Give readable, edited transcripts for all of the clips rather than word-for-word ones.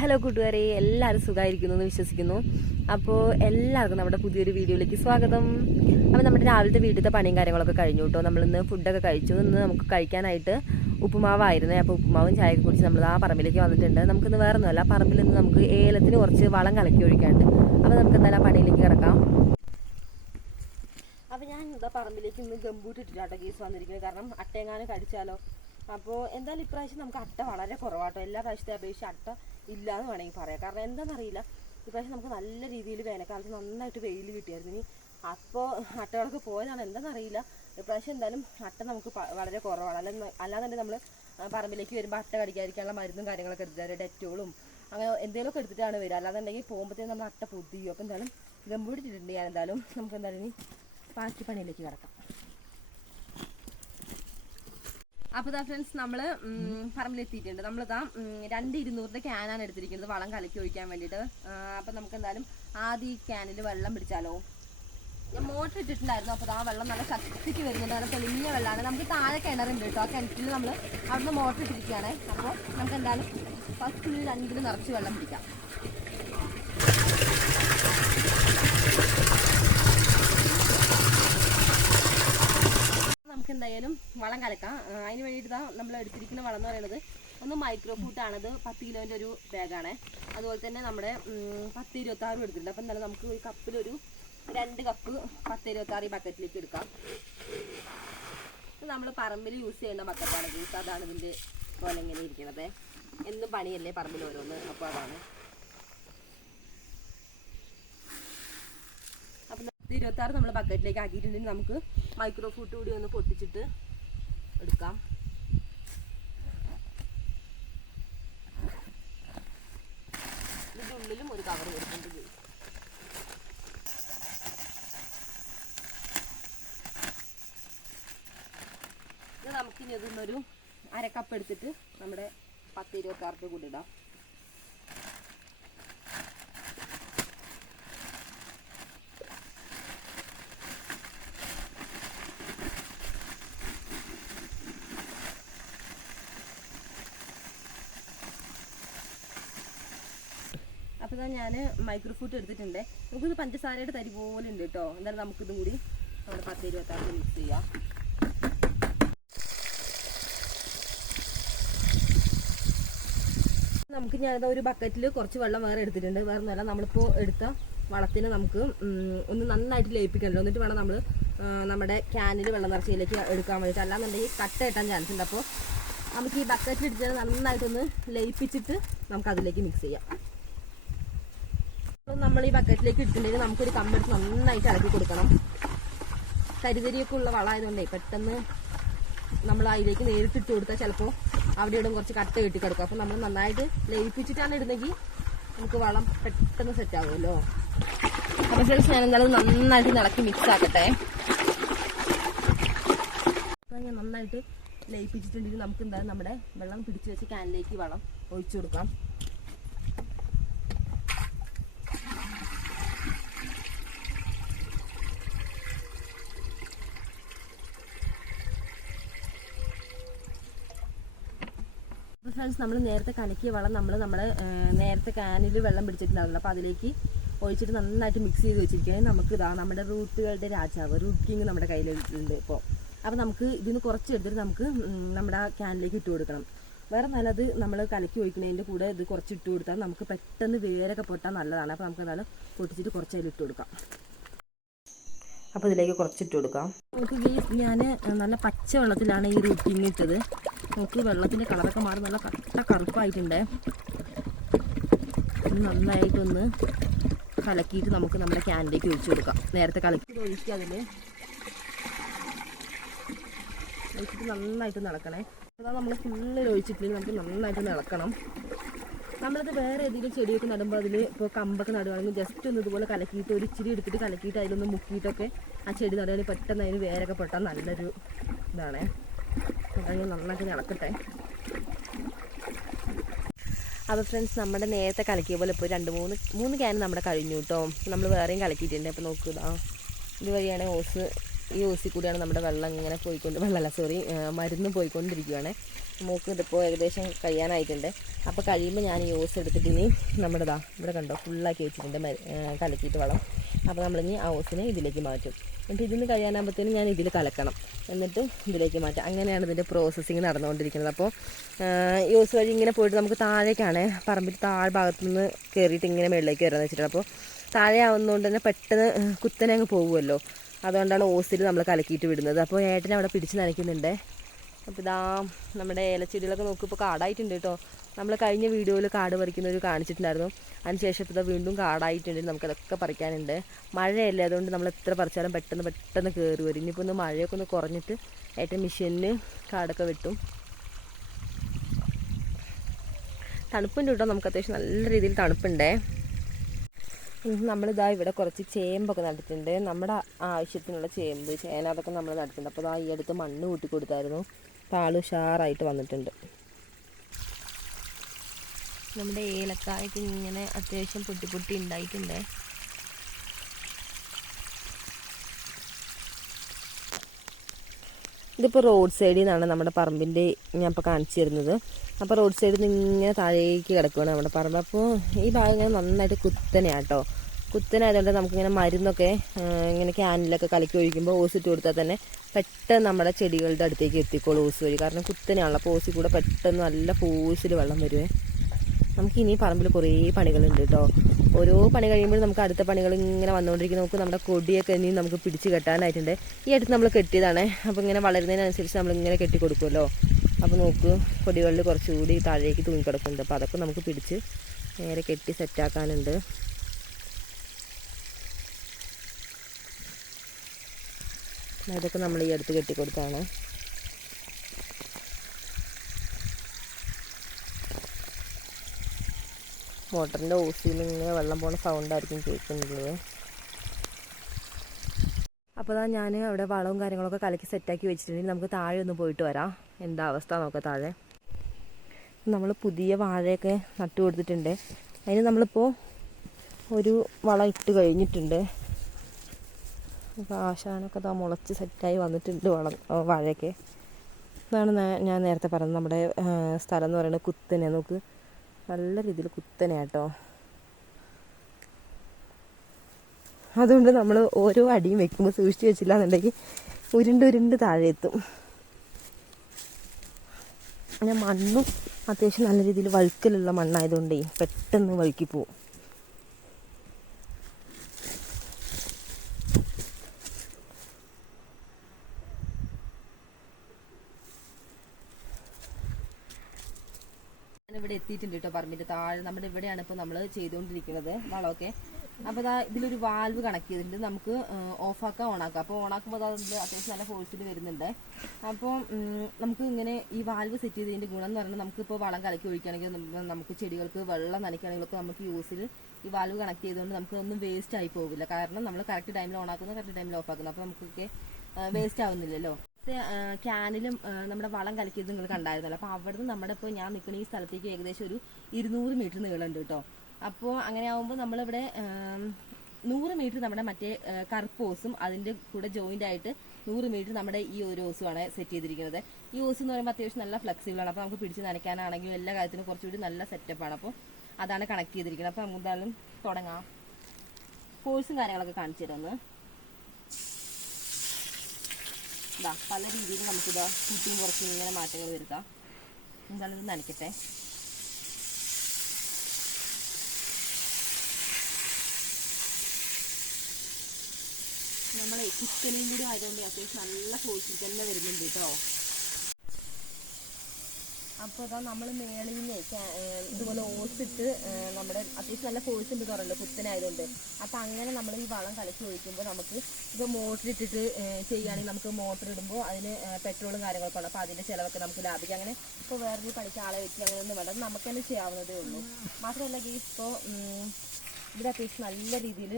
Hello കൂട്ടുകാരെ, എല്ലാവരും സുഖമായിരിക്കുന്നു എന്ന് വിശ്വസിക്കുന്നു. അപ്പോൾ എല്ലാവർക്കും നമ്മുടെ പുതിയൊരു വീഡിയോയിലേക്ക് സ്വാഗതം. അപ്പോൾ നമ്മുടെ രാവിലത്തെ വീട്ടിലത്തെ പണിയും കാര്യങ്ങളൊക്കെ കഴിഞ്ഞു കേട്ടോ. നമ്മളിന്ന് ഫുഡൊക്കെ കഴിച്ചു. ഇന്ന് നമുക്ക് കഴിക്കാനായിട്ട് ഉപ്പുമാവായിരുന്നു. അപ്പോൾ ഉപ്പുമാവും ചായയൊക്കെ കുടിച്ച് നമ്മൾ ആ പറമ്പിലേക്ക് വന്നിട്ടുണ്ട്. നമുക്കിന്ന് വേറെ ഒന്നുമല്ല, പറമ്പിൽ നിന്ന് നമുക്ക് ഏലത്തിന് കുറച്ച് വളം കലക്കി ഒഴിക്കാനുണ്ട്. അപ്പോൾ നമുക്ക് എന്തായാലും പണിയിലേക്ക് കിടക്കാം. അപ്പോൾ ഞാൻ എന്താ പറമ്പിലേക്ക് ഇന്ന് ഗംബൂട്ട് ഇട്ടിട്ടാട്ടോ കേസ് വന്നിരിക്കുന്നത്. കാരണം അട്ടയെങ്ങാനും കടിച്ചാലോ. അപ്പോൾ എന്തായാലും ഇപ്രാവശ്യം നമുക്ക് അട്ട വളരെ കുറവാട്ടോ. എല്ലാ പ്രാവശ്യത്തെ അപേക്ഷിച്ച് അട്ട ഇല്ലയെന്ന് വേണമെങ്കിൽ പറയാം. കാരണം എന്താണെന്നറിയില്ല, ഇപ്രാവശ്യം നമുക്ക് നല്ല രീതിയിൽ വേനൽക്കാലത്ത് നന്നായിട്ട് വെയിൽ കിട്ടിയായിരുന്നു. ഇനി അപ്പോൾ അട്ടകളൊക്കെ പോയതാണ് എന്താണെന്നറിയില്ല. ഇപ്രാവശ്യം എന്തായാലും അട്ട നമുക്ക് വളരെ കുറവാണ്. അല്ലാതെ നമ്മൾ പറമ്പിലേക്ക് വരുമ്പോൾ അട്ട കടിക്കാതിരിക്കാനുള്ള മരുന്നും കാര്യങ്ങളൊക്കെ എടുത്തിട്ട് ഡെറ്റോളും അങ്ങനെ എന്തെങ്കിലുമൊക്കെ എടുത്തിട്ടാണ് വരിക. അല്ലാന്നുണ്ടെങ്കിൽ പോകുമ്പോഴത്തേക്കും നമ്മൾ അട്ട പൊതിയും. അപ്പോൾ എന്തായാലും ഗംബൂട്ട് ഇട്ടിട്ടുണ്ട് ഞാൻ. എന്തായാലും നമുക്ക് എന്തായാലും ഇനി ബാക്കി പണിയിലേക്ക് കിടക്കാം. അപ്പോൾ ഇതാ ഫ്രണ്ട്സ്, നമ്മൾ പറമ്പിലെത്തിയിട്ടുണ്ട്. നമ്മളിതാ 200 ക്യാനാണ് എടുത്തിരിക്കുന്നത് വളം കലക്കി ഒഴിക്കാൻ വേണ്ടിയിട്ട്. അപ്പം നമുക്ക് എന്തായാലും ആദ്യം ഈ ക്യാനിൽ വെള്ളം പിടിച്ചാലോ. ഞാൻ മോട്ടർ ഇട്ടിട്ടുണ്ടായിരുന്നു. അപ്പോൾ ആ വെള്ളം നല്ല ശക്തിക്ക് വരുന്നുണ്ട്. നല്ല തെളിഞ്ഞ വെള്ളമാണ്. നമുക്ക് താഴെ കിണറുണ്ട് കേട്ടോ. ആ കിണറ്റിൽ നമ്മൾ അവിടുന്ന് മോട്ടർ ഇട്ടിരിക്കുകയാണ്. അപ്പോൾ നമുക്ക് എന്തായാലും ഫസ്റ്റ് 2 നിറച്ച് വെള്ളം പിടിക്കാം. നമുക്ക് എന്തായാലും വളം കലക്കാം. അതിന് വേണ്ടിയിട്ട് നമ്മൾ എടുത്തിരിക്കുന്ന വളം എന്ന് പറയുന്നത് ഒന്ന് മൈക്രോ ഫൂട്ടാണത്. 10 കിലോൻ്റെ ഒരു ബാഗാണ്. അതുപോലെ തന്നെ നമ്മുടെ 10-26 എടുത്തിട്ടുണ്ട്. അപ്പം എന്തായാലും നമുക്ക് ഒരു കപ്പിലൊരു 2 കപ്പ് 10-26 ഈ ബക്കറ്റിലേക്ക് എടുക്കാം. നമ്മൾ പറമ്പിൽ യൂസ് ചെയ്യുന്ന ബക്കറ്റാണ് ജ്യൂസ്. അതാണ് ഇതിൻ്റെ പോലെ ഇങ്ങനെ ഇരിക്കുന്നത്. എന്നും പണിയല്ലേ പറമ്പിൽ ഓരോന്ന്. അപ്പോൾ അതാണ്. അപ്പം 26 നമ്മൾ ബക്കറ്റിലേക്ക് ആക്കിയിട്ടുണ്ടെങ്കിൽ നമുക്ക് മൈക്രോ ഫൂട്ട് കൂടി ഒന്ന് പൊട്ടിച്ചിട്ട് എടുക്കാം. ഇതിൻ്റെ ഉള്ളിലും ഒരു കവർ വരുന്നുണ്ട്. ഇത് നമുക്കിനി ഇതിന്നൊരു 1/2 കപ്പ് എടുത്തിട്ട് നമ്മുടെ 10-26 കൂടി ഇടാം. അപ്പോൾ ഞാൻ മൈക്രോ ഫൂട്ട് എടുത്തിട്ടുണ്ട്. നമുക്കിത് പഞ്ചസാരയുടെ തരി പോലെ ഉണ്ട് കേട്ടോ. എന്തായാലും നമുക്കിതും കൂടി നമ്മുടെ 10-26 മിക്സ് ചെയ്യാം. നമുക്ക് ഞാനിത് ഒരു ബക്കറ്റിൽ കുറച്ച് വെള്ളം വേറെ എടുത്തിട്ടുണ്ട്. വേറെ ഒന്നുമല്ല, നമ്മളിപ്പോൾ എടുത്ത വളത്തിന് നമുക്ക് ഒന്ന് നന്നായിട്ട് ലയിപ്പിക്കണല്ലോ. എന്നിട്ട് വേണം നമ്മൾ നമ്മുടെ ക്യാനിൽ വെള്ളം നിറച്ചതിലേക്ക് എടുക്കാൻ വേണ്ടിയിട്ട്. അല്ലാന്നുണ്ടെങ്കിൽ കട്ട കിട്ടാൻ ചാൻസ് ഉണ്ട്. അപ്പോൾ നമുക്ക് ഈ ബക്കറ്റിൽ എടുത്തിട്ട് നന്നായിട്ടൊന്ന് ലയിപ്പിച്ചിട്ട് നമുക്ക് അതിലേക്ക് മിക്സ് ചെയ്യാം. നമ്മൾ ഈ ബക്കറ്റിലേക്ക് ഇട്ടിട്ടുണ്ടെങ്കിൽ നമുക്കൊരു കമ്പെടുത്ത് നന്നായിട്ട് ഇളക്കി കൊടുക്കണം. കരിതരിയൊക്കെ ഉള്ള വളമായതുകൊണ്ടേ പെട്ടെന്ന് നമ്മൾ അതിലേക്ക് നേരിട്ട് ഇട്ട് കൊടുത്താൽ ചിലപ്പോൾ അവിടെ ഇവിടെ കുറച്ച് കട്ട കെട്ടി കിടക്കും. അപ്പം നമ്മൾ നന്നായിട്ട് ലയിപ്പിച്ചിട്ടാണ് ഇടുന്നെങ്കിൽ നമുക്ക് വളം പെട്ടെന്ന് സെറ്റ് ആവുമല്ലോ. അപ്പോൾ ഫ്രണ്ട്സ്, ഞാൻ എന്തായാലും നന്നായിട്ട് ഇളക്കി മിക്സ് ആക്കട്ടെ. ഞാൻ നന്നായിട്ട് ലയിപ്പിച്ചിട്ടുണ്ടെങ്കിൽ നമുക്ക് എന്തായാലും നമ്മുടെ വെള്ളം പിടിച്ച് വെച്ച് ക്യാനിലേക്ക് വളം ഒഴിച്ചു കൊടുക്കാം. ഫ്രണ്ട്സ്, നമ്മൾ നേരത്തെ കലക്കിയ വളം നമ്മുടെ നേരത്തെ ക്യാനിൽ വെള്ളം പിടിച്ചിട്ടുണ്ടാവില്ല. അപ്പോൾ അതിലേക്ക് ഒഴിച്ചിട്ട് നന്നായിട്ട് മിക്സ് ചെയ്ത് വെച്ചിരിക്കുകയാണ്. നമുക്ക് ഇതാ നമ്മുടെ റൂട്ടുകളുടെ രാജാവ് റൂട്ട് കിങ് നമ്മുടെ കയ്യിലുണ്ട് ഇപ്പോൾ. അപ്പോൾ നമുക്ക് ഇതിന് കുറച്ച് എടുത്തിട്ട് നമുക്ക് നമ്മുടെ ആ ക്യാനിലേക്ക് ഇട്ട് കൊടുക്കണം. വേറെ നല്ലത് നമ്മൾ കലക്കി ഒഴിക്കുന്നതിൻ്റെ കൂടെ ഇത് കുറച്ച് ഇട്ട് കൊടുത്താൽ നമുക്ക് പെട്ടെന്ന് വേരൊക്കെ പൊട്ടാൻ നല്ലതാണ്. അപ്പോൾ നമുക്ക് എന്നാലും പൊട്ടിച്ചിട്ട് കുറച്ച് അതിൽ ഇട്ട് കൊടുക്കാം. അപ്പോൾ ഇതിലേക്ക് കുറച്ചിട്ട് കൊടുക്കാം. നമുക്ക് ഞാൻ നല്ല പച്ച വെള്ളത്തിലാണ് ഈ റൂട്ട് കിങ് ഇട്ടത്. നമുക്ക് വെള്ളത്തിൻ്റെ കളറൊക്കെ മാറി നല്ല കട്ട കറുപ്പായിട്ടുണ്ട്. നന്നായിട്ടൊന്ന് കലക്കിയിട്ട് നമുക്ക് നമ്മുടെ ക്യാനിലേക്ക് ഒഴിച്ചു കൊടുക്കാം. നേരത്തെ കലക്കി ഒഴിക്കുക. ഒഴിച്ചിട്ട് നന്നായിട്ട് ഇളക്കണേ. അതാ നമ്മൾ ഫുള്ള് ഒഴിച്ചിട്ടില്ലെങ്കിൽ നമുക്ക് നന്നായിട്ട് ഇളക്കണം. നമ്മളിത് വേറെ ഏതെങ്കിലും ചെടിയൊക്കെ നടുമ്പോൾ അതിൽ ഇപ്പോൾ കമ്പൊക്കെ നടുവാണെങ്കിൽ ജസ്റ്റ് ഒന്ന് ഇതുപോലെ കലക്കിയിട്ട് ഒരു ഇച്ചിരി എടുത്തിട്ട് കലക്കിയിട്ട് അതിലൊന്ന് മുക്കിയിട്ടൊക്കെ ആ ചെടി നടുവാണെങ്കിൽ പെട്ടെന്ന് അതിന് വേരൊക്കെ പൊട്ടാൻ നല്ലൊരു ഇതാണ്. അതാണ് നന്നായിട്ട് ഇളക്കട്ടെ. അപ്പോൾ ഫ്രണ്ട്സ്, നമ്മുടെ നേരത്തെ കലക്കിയ പോലെ ഇപ്പോൾ 2-3 ക്യാൻ നമ്മുടെ കഴിഞ്ഞു കേട്ടോ. നമ്മൾ വേറെയും കലക്കിയിട്ടുണ്ട്. അപ്പോൾ നോക്കുക, ഇതുവഴിയാണ് ഓസ് ഈ ഓസി കൂടിയാണ് നമ്മുടെ വെള്ളം ഇങ്ങനെ മരുന്ന് പോയിക്കൊണ്ടിരിക്കുകയാണ്. മൂക്ക് ഇതിപ്പോൾ ഏകദേശം കഴിയാനായിട്ടുണ്ട്. അപ്പോൾ കഴിയുമ്പോൾ ഞാൻ ഈ ഓസ് എടുത്തിട്ട് ഇനി നമ്മുടെ ഇവിടെ കണ്ടോ ഫുള്ളാക്കി വെച്ചിട്ടുണ്ട് കലക്കിയിട്ട് വളം. അപ്പോൾ നമ്മളിനി ആ ഓസിനെ ഇതിലേക്ക് മാറ്റും. എന്നിട്ട് ഇതിന് കഴിയാനാകുമ്പോഴത്തേനും ഞാൻ ഇതിൽ കലക്കണം, എന്നിട്ട് ഇതിലേക്ക് മാറ്റാം. അങ്ങനെയാണ് ഇതിൻ്റെ പ്രോസസ്സിങ് നടന്നുകൊണ്ടിരിക്കുന്നത്. അപ്പോൾ ഈ ഓസ് വഴി ഇങ്ങനെ പോയിട്ട് നമുക്ക് താഴേക്കാണ് പറമ്പിൽ താഴ്ഭാഗത്തു നിന്ന് കയറിയിട്ട് ഇങ്ങനെ മുകളിലേക്ക് വരാമെന്ന് വെച്ചിട്ടുണ്ട്. അപ്പോൾ താഴെ ആവുന്നതുകൊണ്ട് തന്നെ പെട്ടെന്ന് കുത്തനെ അങ്ങ് പോകുമല്ലോ, അതുകൊണ്ടാണ് ഓസിൽ നമ്മൾ കലക്കിയിട്ട് വിടുന്നത്. അപ്പോൾ ഏട്ടനെ അവിടെ പിടിച്ച് നനയ്ക്കുന്നുണ്ട്. അപ്പോൾ ഇതാ നമ്മുടെ ഏലച്ചെടികളൊക്കെ നോക്കിയപ്പോൾ കാടായിട്ടുണ്ട് കേട്ടോ. നമ്മൾ കഴിഞ്ഞ വീഡിയോയിൽ കാട് പറിക്കുന്നവർ കാണിച്ചിട്ടുണ്ടായിരുന്നു. അതിനുശേഷം ഇപ്പോൾ വീണ്ടും കാടായിട്ടുണ്ട്. നമുക്കതൊക്കെ പറിക്കാനുണ്ട്. മഴയല്ലേ, അതുകൊണ്ട് നമ്മൾ എത്ര പറിച്ചാലും പെട്ടെന്ന് കയറി വരും. ഇനിയിപ്പോൾ ഒന്ന് മഴയൊക്കെ ഒന്ന് കുറഞ്ഞിട്ട് ഏട്ടൻ മെഷീനിന് കാടൊക്കെ വെട്ടും. തണുപ്പുണ്ട് കേട്ടോ, നമുക്ക് അത്യാവശ്യം നല്ല രീതിയിൽ തണുപ്പുണ്ടേ. നമ്മളിതാ ഇവിടെ കുറച്ച് ചേമ്പൊക്കെ നട്ടിട്ടുണ്ട്. നമ്മുടെ ആവശ്യത്തിനുള്ള ചേമ്പ്, ചേന, അതൊക്കെ നമ്മൾ നട്ടിട്ടുണ്ട്. അപ്പോൾ ഈ അടുത്ത് മണ്ണ് കൂട്ടി കൊടുത്തായിരുന്നു. അപ്പോൾ ആൾ ഉഷാറായിട്ട് വന്നിട്ടുണ്ട്. നമ്മുടെ ഏലക്കായൊക്കെ ഇങ്ങനെ അത്യാവശ്യം പൊട്ടി ഉണ്ടായിട്ടുണ്ട്. ഇതിപ്പോൾ റോഡ് സൈഡിൽ നിന്നാണ് നമ്മുടെ പറമ്പിൻ്റെ ഞാൻ ഇപ്പോൾ കാണിച്ചു തരുന്നത്. അപ്പോൾ റോഡ് സൈഡിൽ നിന്ന് ഇങ്ങനെ താഴേക്ക് കിടക്കുകയാണ് നമ്മുടെ പറമ്പ്. അപ്പോൾ ഈ ഭാഗം ഇങ്ങനെ നന്നായിട്ട് കുത്തനെയാട്ടോ. കുത്തനായതുകൊണ്ട് നമുക്കിങ്ങനെ മരുന്നൊക്കെ ഇങ്ങനെ ക്യാനിലൊക്കെ കലക്കി ഒഴിക്കുമ്പോൾ ഓസിട്ട് കൊടുത്താൽ തന്നെ പെട്ടെന്ന് നമ്മുടെ ചെടികളുടെ അടുത്തേക്ക് എത്തിക്കോളും ഓസ് വഴി. കാരണം കുത്തനെയാണല്ലോ, അപ്പോൾ ഓസിൽ കൂടെ പെട്ടെന്ന് നല്ല ഫോഴ്സിൽ വെള്ളം വരുവേ. നമുക്ക് ഇനി പറമ്പിൽ കുറേ പണികളുണ്ട് കേട്ടോ. ഓരോ പണി കഴിയുമ്പോഴും നമുക്ക് അടുത്ത പണികൾ ഇങ്ങനെ വന്നുകൊണ്ടിരിക്കും. നമുക്ക് നമ്മുടെ കൊടിയൊക്കെ ഇനി നമുക്ക് പിടിച്ച് കെട്ടാനായിട്ടുണ്ട്. ഈ അടുത്ത് നമ്മൾ കെട്ടിയതാണ്. അപ്പോൾ ഇങ്ങനെ വളരുന്നതിനനുസരിച്ച് നമ്മളിങ്ങനെ കെട്ടി കൊടുക്കുമല്ലോ. അപ്പോൾ നോക്ക്, കൊടികളിൽ കുറച്ചുകൂടി താഴേക്ക് തൂങ്ങിക്കിടക്കുന്നുണ്ട്. അപ്പോൾ അതൊക്കെ നമുക്ക് പിടിച്ച് നേരെ കെട്ടി സെറ്റാക്കാനുണ്ട്. അതൊക്കെ നമ്മൾ ഈ അടുത്ത് കെട്ടിക്കൊടുത്താണ്. മോട്ടറിൻ്റെ ഓസിൽ ഇങ്ങനെ വെള്ളം പോണ സൗണ്ടായിരിക്കും കേൾക്കുന്നത്. അപ്പോൾ ഞാൻ അവിടെ വളവും കാര്യങ്ങളൊക്കെ കലക്കി സെറ്റാക്കി വെച്ചിട്ടുണ്ടെങ്കിൽ നമുക്ക് താഴെ ഒന്ന് പോയിട്ട് വരാം. എന്താ അവസ്ഥ നോക്കാം. താഴെ നമ്മൾ പുതിയ വാഴയൊക്കെ നട്ടു കൊടുത്തിട്ടുണ്ട്. അതിന് നമ്മളിപ്പോൾ ഒരു വളം ഇട്ട് കഴിഞ്ഞിട്ടുണ്ട്. അപ്പോൾ ആശാനൊക്കെ മുളച്ച് സെറ്റായി വന്നിട്ടുണ്ട് വാഴയൊക്കെ. ഇതാണ് ഞാൻ നേരത്തെ പറഞ്ഞത് നമ്മുടെ സ്ഥലം എന്ന് പറയുന്നത് കുത്തനെ. നോക്ക്, നല്ല രീതിയിൽ കുത്തനെയാട്ടോ. അതുകൊണ്ട് നമ്മൾ ഓരോ അടിയും വെക്കുമ്പോൾ സൂക്ഷിച്ച് വെച്ചില്ല എന്നുണ്ടെങ്കിൽ ഉരുണ്ട് താഴെ എത്തും. പിന്നെ മണ്ണും അത്യാവശ്യം നല്ല രീതിയിൽ വഴുക്കലുള്ള മണ്ണായതുകൊണ്ടേ പെട്ടെന്ന് വഴുക്കി പോവും. ഇവിടെ എത്തിയിട്ടുണ്ട് കേട്ടോ പറമ്പിൻ്റെ താഴെ. നമ്മുടെ ഇവിടെയാണ് ഇപ്പോൾ നമ്മൾ ചെയ്തുകൊണ്ടിരിക്കുന്നത് വളമൊക്കെ. അപ്പോൾ ഇതിലൊരു വാൽവ് കണക്ട് ചെയ്തിട്ടുണ്ട്. നമുക്ക് ഓഫാക്കാം ഓണാക്കാം. അപ്പോൾ ഓണാക്കുമ്പോൾ അതിൽ അത്യാവശ്യം നല്ല ഫോഴ്സിൽ വരുന്നുണ്ട്. അപ്പോൾ നമുക്ക് ഇങ്ങനെ ഈ വാൽവ് സെറ്റ് ചെയ്തതിൻ്റെ ഗുണം എന്ന് പറഞ്ഞാൽ നമുക്കിപ്പോൾ വളം കലക്കി ഒഴിക്കുകയാണെങ്കിൽ നമുക്ക് ചെടികൾക്ക് വെള്ളം നനയ്ക്കുകയാണെങ്കിലൊക്കെ നമുക്ക് യൂസിൽ ഈ വാൽവ് കണക്ട് ചെയ്തുകൊണ്ട് നമുക്കൊന്നും വേസ്റ്റ് ആയി പോകില്ല. കാരണം നമ്മൾ കറക്റ്റ് ടൈമിൽ ഓണാക്കുന്നു, കറക്റ്റ് ടൈമിൽ ഓഫാക്കുന്നു. അപ്പോൾ നമുക്കൊക്കെ വേസ്റ്റ് ആവുന്നില്ലല്ലോ. ക്യാനിലും നമ്മുടെ വളം കലക്കിയത് നിങ്ങൾ കണ്ടായിരുന്നല്ലോ. അപ്പോൾ അവിടുന്ന് നമ്മുടെ ഇപ്പോൾ ഞാൻ നിൽക്കുന്ന ഈ സ്ഥലത്തേക്ക് ഏകദേശം ഒരു 200 മീറ്റർ നീളമുണ്ട് കേട്ടോ. അപ്പോൾ അങ്ങനെ ആകുമ്പോൾ നമ്മളിവിടെ 100 മീറ്റർ നമ്മുടെ മറ്റേ കറുപ്പ് ഓസും അതിൻ്റെ കൂടെ ജോയിൻ്റ് ആയിട്ട് 100 മീറ്റർ നമ്മുടെ ഈ ഒരു ഓസുമാണ് സെറ്റ് ചെയ്തിരിക്കുന്നത്. ഈ ഓസ് എന്ന് പറയുമ്പോൾ അത്യാവശ്യം നല്ല ഫ്ലെക്സിബിളാണ്. അപ്പോൾ നമുക്ക് പിടിച്ച് നനയ്ക്കാനാണെങ്കിലും എല്ലാ കാര്യത്തിനും കുറച്ചുകൂടി നല്ല സെറ്റപ്പാണ്. അപ്പോൾ അതാണ് കണക്ട് ചെയ്തിരിക്കുന്നത്. അപ്പോൾ നമുക്ക് എന്തായാലും തുടങ്ങാം. ഫോഴ്സും കാര്യങ്ങളൊക്കെ കാണിച്ചു തരുമെന്ന്. പല രീതിയിൽ നമുക്കിതാ ചുറ്റും കുറച്ച് ഇങ്ങനെ മാറ്റങ്ങൾ വരുത്താം. എന്തായാലും ഇത് നനയ്ക്കട്ടെ. നമ്മളെ കുത്തനെയും കൂടി ആയതുകൊണ്ട് അത്യാവശ്യം നല്ല ഫോഴ്സിൽ തന്നെ വരുന്നുണ്ട് കേട്ടോ. അപ്പോൾ ഇതാ നമ്മൾ മേളിൽ നിന്ന് ഇതുപോലെ ഓസിട്ട് നമ്മുടെ അത്യാവശ്യം നല്ല ഫോഴ്സ് ഉണ്ട് തുറല്ലോ കുത്തനായതുകൊണ്ട്. അപ്പോൾ അങ്ങനെ നമ്മൾ ഈ വളം കലക്കി ഒഴിക്കുമ്പോൾ നമുക്ക് ഇപ്പോൾ മോട്ടർ ഇട്ടിട്ട് ചെയ്യുകയാണെങ്കിൽ നമുക്ക് മോട്ടർ ഇടുമ്പോൾ അതിന് പെട്രോളും കാര്യങ്ങളൊക്കെ ഉണ്ട്. അപ്പോൾ അതിൻ്റെ ചിലവൊക്കെ നമുക്ക് ലാഭിക്കാം. അങ്ങനെ ഇപ്പോൾ വേറൊരു പണിക്ക് ആളെ വെച്ച് അങ്ങനെയൊന്നും വേണ്ട, നമുക്ക് തന്നെ ചെയ്യാവുന്നതേ ഉള്ളൂ. മാത്രമല്ല ഇപ്പോൾ ഇവിടെ അത്യാവശ്യം നല്ല രീതിയിൽ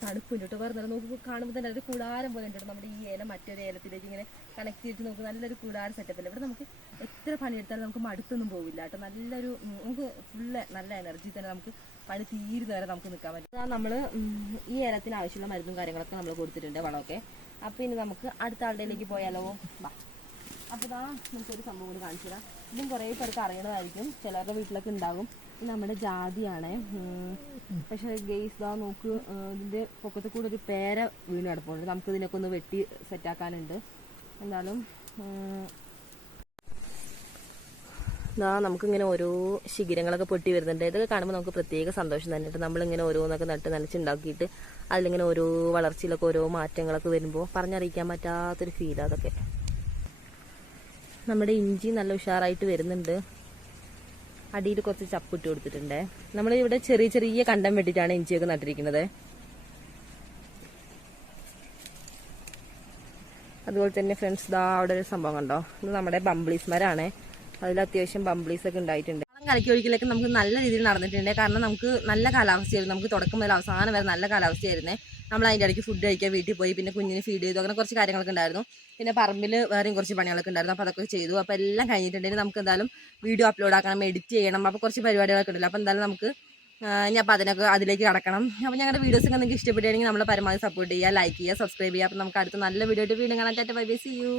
തണുപ്പുണ്ട് കേട്ടോ. വേറെ നോക്കുമ്പോൾ കാണുമ്പോൾ തന്നെ ഒരു കൂടാരം പോലെ ഉണ്ട്. നമ്മുടെ ഈ ഏലം മറ്റൊരു ഏലത്തിലേക്ക് ഇങ്ങനെ കണക്ട് ചെയ്തിട്ട് നോക്കുക, നല്ലൊരു കൂടാര സെറ്റപ്പല്ലേ. ഇവിടെ നമുക്ക് എത്ര പണിയെടുത്താലും നമുക്ക് മടുത്തൊന്നും പോവില്ല കേട്ടോ. നല്ലൊരു നമുക്ക് ഫുള്ള് നല്ല എനർജി തന്നെ നമുക്ക് പണി തീരുന്ന വരെ നമുക്ക് നിൽക്കാൻ പറ്റും. നമ്മൾ ഈ ഏലത്തിന് ആവശ്യമുള്ള മരുന്നും കാര്യങ്ങളൊക്കെ നമ്മൾ കൊടുത്തിട്ടുണ്ട് വളമൊക്കെ. അപ്പോൾ ഇനി നമുക്ക് അടുത്ത ആളുടെയിലേക്ക് പോയാലോ? വാ. അപ്പോൾ ഇതാ നമുക്കൊരു സംഭവം കൂടി കാണിച്ചു തരാം. ഇതും കുറേ പേർക്ക് അറിയണതായിരിക്കും, ചിലരുടെ വീട്ടിലൊക്കെ ഉണ്ടാകും. ഇത് നമ്മുടെ ജാതിയാണ്. പക്ഷേ ഗെയ്സ് ദാ നോക്ക്, ഇതിൻ്റെ പൊക്കത്തിൽ കൂടെ ഒരു പേര വീണ് കിടപ്പുണ്ട്. നമുക്ക് ഇതിനൊക്കെ ഒന്ന് വെട്ടി സെറ്റാക്കാനുണ്ട്. എന്തായാലും നമുക്കിങ്ങനെ ഓരോ ശിഖരങ്ങളൊക്കെ പൊട്ടി വരുന്നുണ്ട്. ഇതൊക്കെ കാണുമ്പോൾ നമുക്ക് പ്രത്യേക സന്തോഷം തന്നെയിട്ട്. നമ്മളിങ്ങനെ ഓരോന്നൊക്കെ നട്ട് നനച്ചുണ്ടാക്കിയിട്ട് അതിലിങ്ങനെ ഓരോ വളർച്ചയിലൊക്കെ ഓരോ മാറ്റങ്ങളൊക്കെ വരുമ്പോൾ പറഞ്ഞറിയിക്കാൻ പറ്റാത്തൊരു ഫീൽ. അതൊക്കെ നമ്മുടെ ഇഞ്ചി നല്ല ഉഷാറായിട്ട് വരുന്നുണ്ട്. അടിയിൽ കുറച്ച് ചപ്പിട്ട് കൊടുത്തിട്ടുണ്ട്. നമ്മളിവിടെ ചെറിയ ചെറിയ കണ്ടം വെട്ടിയിട്ടാണ് ഇഞ്ചിയൊക്കെ നട്ടിരിക്കുന്നത്. അതുപോലെ തന്നെ ഫ്രണ്ട്സ് ദാ അവിടെ ഒരു സംഭവം കണ്ടോ, ഇത് നമ്മുടെ ബംബ്ലീസ് മരമാണ്. അതിൽ അത്യാവശ്യം ബംബ്ലീസ് ഒക്കെ ഉണ്ടായിട്ടുണ്ട്. കലക്കി ഒഴിക്കലൊക്കെ നമുക്ക് നല്ല രീതിയിൽ നടന്നിട്ടുണ്ട്. കാരണം നമുക്ക് നല്ല കാലാവസ്ഥയായിരുന്നു. നമുക്ക് തുടക്കം മുതൽ അവസാനം വരെ നല്ല കാലാവസ്ഥയായിരുന്നേ. നമ്മൾ അതിൻ്റെ ഇടയ്ക്ക് ഫുഡ് കഴിക്കാൻ വീട്ടിൽ പോയി, പിന്നെ കുഞ്ഞിന് ഫീഡ് ചെയ്തു, അങ്ങനെ കുറച്ച് കാര്യങ്ങളൊക്കെ ഉണ്ടായിരുന്നു. പിന്നെ പറമ്പിൽ വേറെയും കുറച്ച് പണികളൊക്കെ ഉണ്ടായിരുന്നു. അപ്പോൾ അതൊക്കെ ചെയ്തു. അപ്പോൾ എല്ലാം കഴിഞ്ഞിട്ടുണ്ടെങ്കിൽ നമുക്ക് എന്തായാലും വീഡിയോ അപ്ലോഡ് ആക്കണം, എഡിറ്റ് ചെയ്യണം. അപ്പോൾ കുറച്ച് പരിപാടികളൊക്കെ ഉണ്ടല്ലോ. അപ്പോൾ എന്തായാലും നമുക്ക് ഇനി അപ്പോൾ അതിലേക്ക് കടക്കണം. അപ്പോൾ ഞങ്ങളുടെ വീഡിയോസൊക്കെ നിങ്ങൾക്ക് ഇഷ്ടപ്പെടുകയാണെങ്കിൽ നമ്മൾ പരമാവധി സപ്പോർട്ട് ചെയ്യുക, ലൈക്ക് ചെയ്യുക, സബ്സ്ക്രൈബ് ചെയ്യുക. അപ്പോൾ നമുക്ക് അടുത്ത നല്ല വീഡിയോ ആയിട്ട് വീണ്ടും കാണാൻ. Tata bye bye, see U.